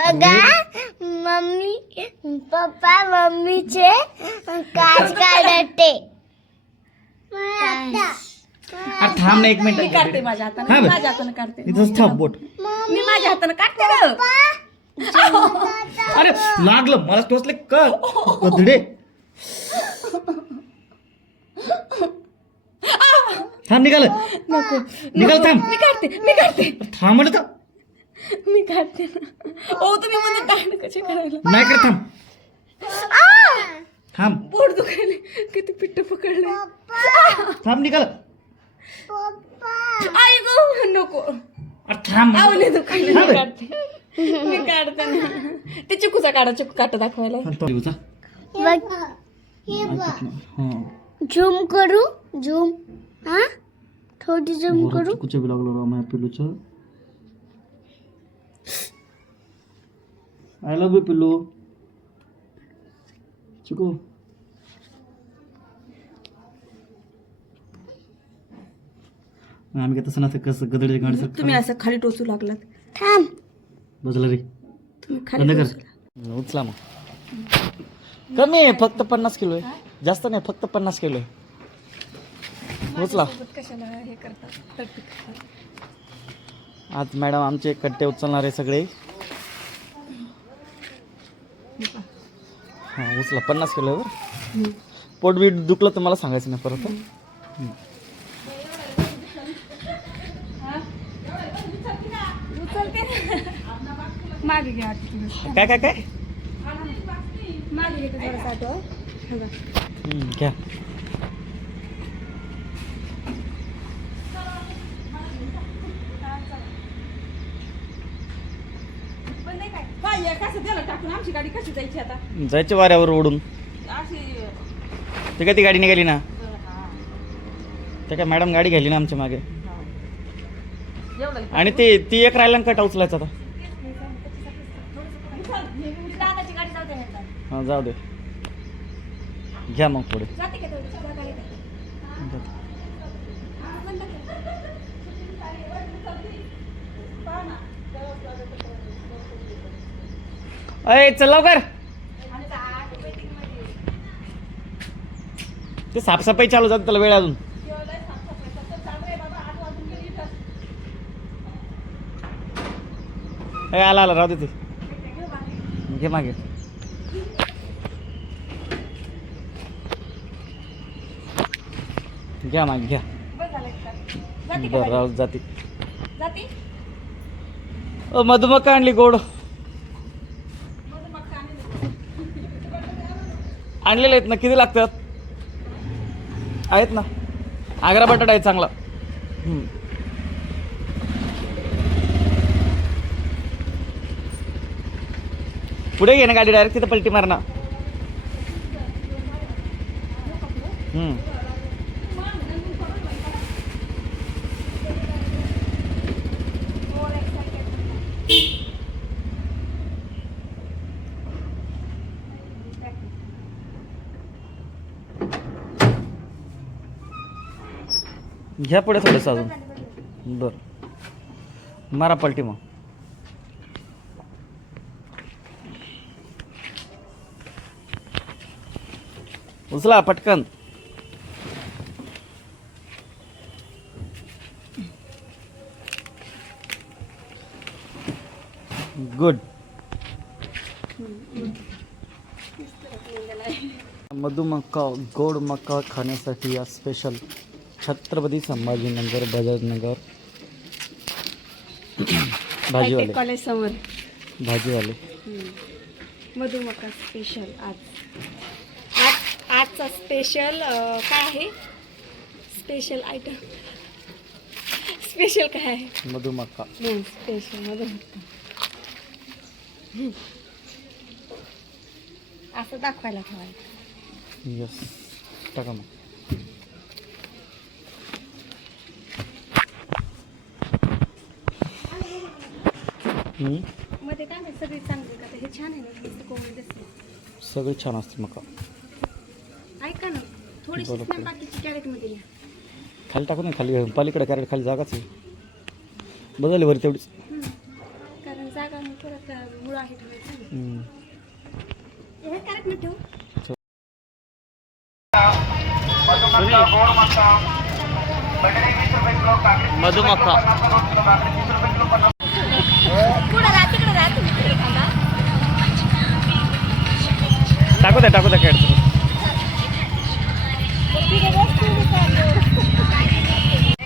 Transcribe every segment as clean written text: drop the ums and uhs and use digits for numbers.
बघा mummy papa मम्मीचे काच काढते. थांब ना एक मी मिनिट. काढते माझ्या हा हाताने, बे. माझ्या हाताने काढते. इथंच थांब बोट. मी माझ्या हाताने काढते गं. अरे लागलं मला टोचले कधडे. थांब निघाल नको निघाल थांब. मी काढते थांब म्हणलं तर मी काढते ना. ओ तुम्ही म्हणत काय कसे करायला नाही कर. थांब थांब पोट दुखायले, किती पिट्ट पकडले. थांब निघाल. आई गो नको. अरे थांब आवले दुखायले. थांब. मी काढते ना. ते चिकूचा काढा, चिकू काटा दाखवायला. झूम करू झूम. हा थोडी झूम करू. चिकूचं बी लागलं राव माझ्या पिल्लूचं. आय लव्ह यू पिल्लू. चिकू आम्ही काय तसं नसतं कसं गदडे गाडी तुम्ही असं खाली टोचू लागलात. थांब. बसला रे. तुम्ही खाली बंद टोचू कर. उचला मग. कमी आहे फक्त 50 किलो आहे. जास्त नाही फक्त 50 किलो आहे. उचला. कशाला हे करतात. आज मॅडम आमचे कट्टे उचलणार आहे सगळे. हां उचला 50 किलो आहे. पोट बी दुखलं तर मला सांगायचं नाही परत. मागे घ्या. काय काय काय मागे घेते जरा साठव. घ्या. कसं त्याला टाकून आमची गाडी कशी जायची आता. जायचे वाऱ्यावर ओढून. अशी ते काय ती गाडी निघाली ना. ते काय मॅडम गाडी घ्यायली ना आमच्या मागे. एवढं आणि ते ती एक राहिला कट उचलायचा आता. दादाची गाडी जाऊ दे. हां जाऊ दे. घ्या मग पुढे. जाते का तेवढी जागा आहे का? अय चल लवकर. ते साफसफाई चालू जाते त्याला वेळ अजून. आला आला राहू दे ते. घे मागे. घ्या मागे घ्या. बरं राहू जाते. जाते मधुमक्का आणली गोड. आणलेले आहेत ना. किती लागतात. आहेत ना. आग्रा बटाटा आहे चांगला. पुढे घे ना गाडी डायरेक्ट तिथं पलटी मार ना. घ्या पुढे थोडंसं अजून. बरं मारा पलटी मग. उचला पटकन. गुड. मधुमक्का गोड मक्का खाण्यासाठी या स्पेशल छत्रपती संभाजीनगर बजाजनगर भाजीवाले. कॉलेज समोर भाजीवाले. मधुमक्का स्पेशल. आजचा स्पेशल काय आहे. स्पेशल आयटम स्पेशल काय आहे. मधुमक्का. स्पेशल मधुमक्का. असं दाखवायला ठेवायचं. यस टाका मग. मध्ये काय माहिती सगळी चांगली का हे छान आहे ना. मस्त कोवळी दिसते. सगळी छान असते मका. ऐका ना थोडीशी बाकीची कॅरेटमध्ये घ्या. खाली टाकू नाही. खाली पलीकडे कॅरेट खाली जागाच आहे. बदलली बरं तेवढीच. कारण जागा परत हम्म. मधुमक्खा टाकू द्या काय अडचण नाही.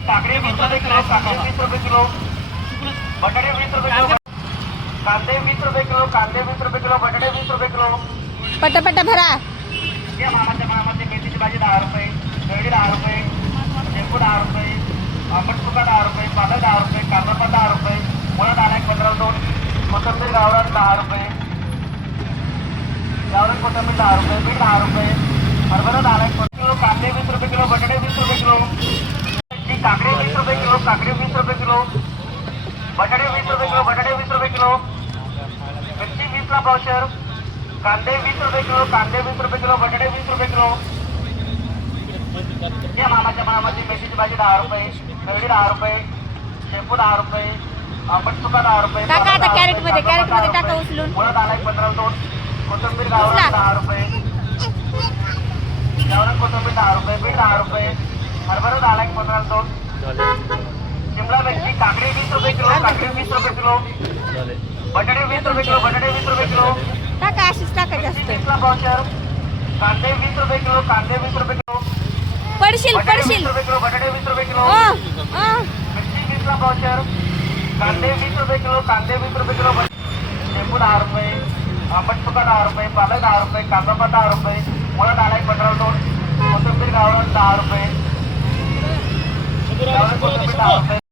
काकडे 20 रुपये किलो, काकडे 20 रुपये किलो, बटाटे 20 रुपये किलो, कांदे 20 रुपये किलो, कांदे 20 रुपये किलो, बटाटे 20 रुपये किलो. पटापटा भरा. या मामाच्या मामाची मेथीची भाजी 10 रुपये, भेंडी 10 रुपये, शेपू 10 रुपये, आंबट चुका 10 रुपये, पालक 10 रुपये, कांदा 10 रुपये, मुळा 15 कोथिंबीर गावरान 10 रुपये, गावरान कोथिंबीर 10 रुपये, बीट 10 रुपये, हरभरा 10 किलो, कांदे 20 रुपये किलो, बटाटे 20 रुपये किलो, काकडे 20 रुपये किलो, काकडे 20 रुपये किलो, बटाटे 20 रुपये किलो, बटाटे 20 रुपये किलो, मिरची 20 ला पावशेर, कांदे 20 रुपये किलो, कांदे 20 रुपये किलो, बटाटे 20 रुपये किलो. या मामाच्या मामाची मेथीची भाजी 10 रुपये, भेंडी 10 रुपये, शेपू 10 रुपये, आंबट चुका 10 रुपये, टाका आता कॅरेटमध्ये टाका उचलून. मुळा 15 कोथिंबीर गावरान 10 रुपये, गावरान कोथिंबीर 10 रुपये, बीट 10 रुपये, हरभरा 15 शिमला मिरची काकडी 20 रुपये किलो, काकडी 20 रुपये किलो, बटाटे 20 रुपये किलो, बटाटे 20 रुपये किलो, टाका अशीच टाका जास्त. 20 ला पावशेर, कांदे 20 रुपये किलो, कांदे 20 रुपये किलो, पडशील बटाटे 20 पडशील. रुपये किलो, बटाटे 20 रुपये किलो, मिरची 20 ला पावशेर, कांदे 20 रुपये किलो, कांदे 20 रुपये किलो, शेपू 10 रुपये, आंबट चुका 10 रुपये, पालक 10 रुपये, कांदा 10 रुपये, मुळा 15 कोथिंबीर गावरान 10 रुपये, गावरान कोथिंबीर 10 रुपये.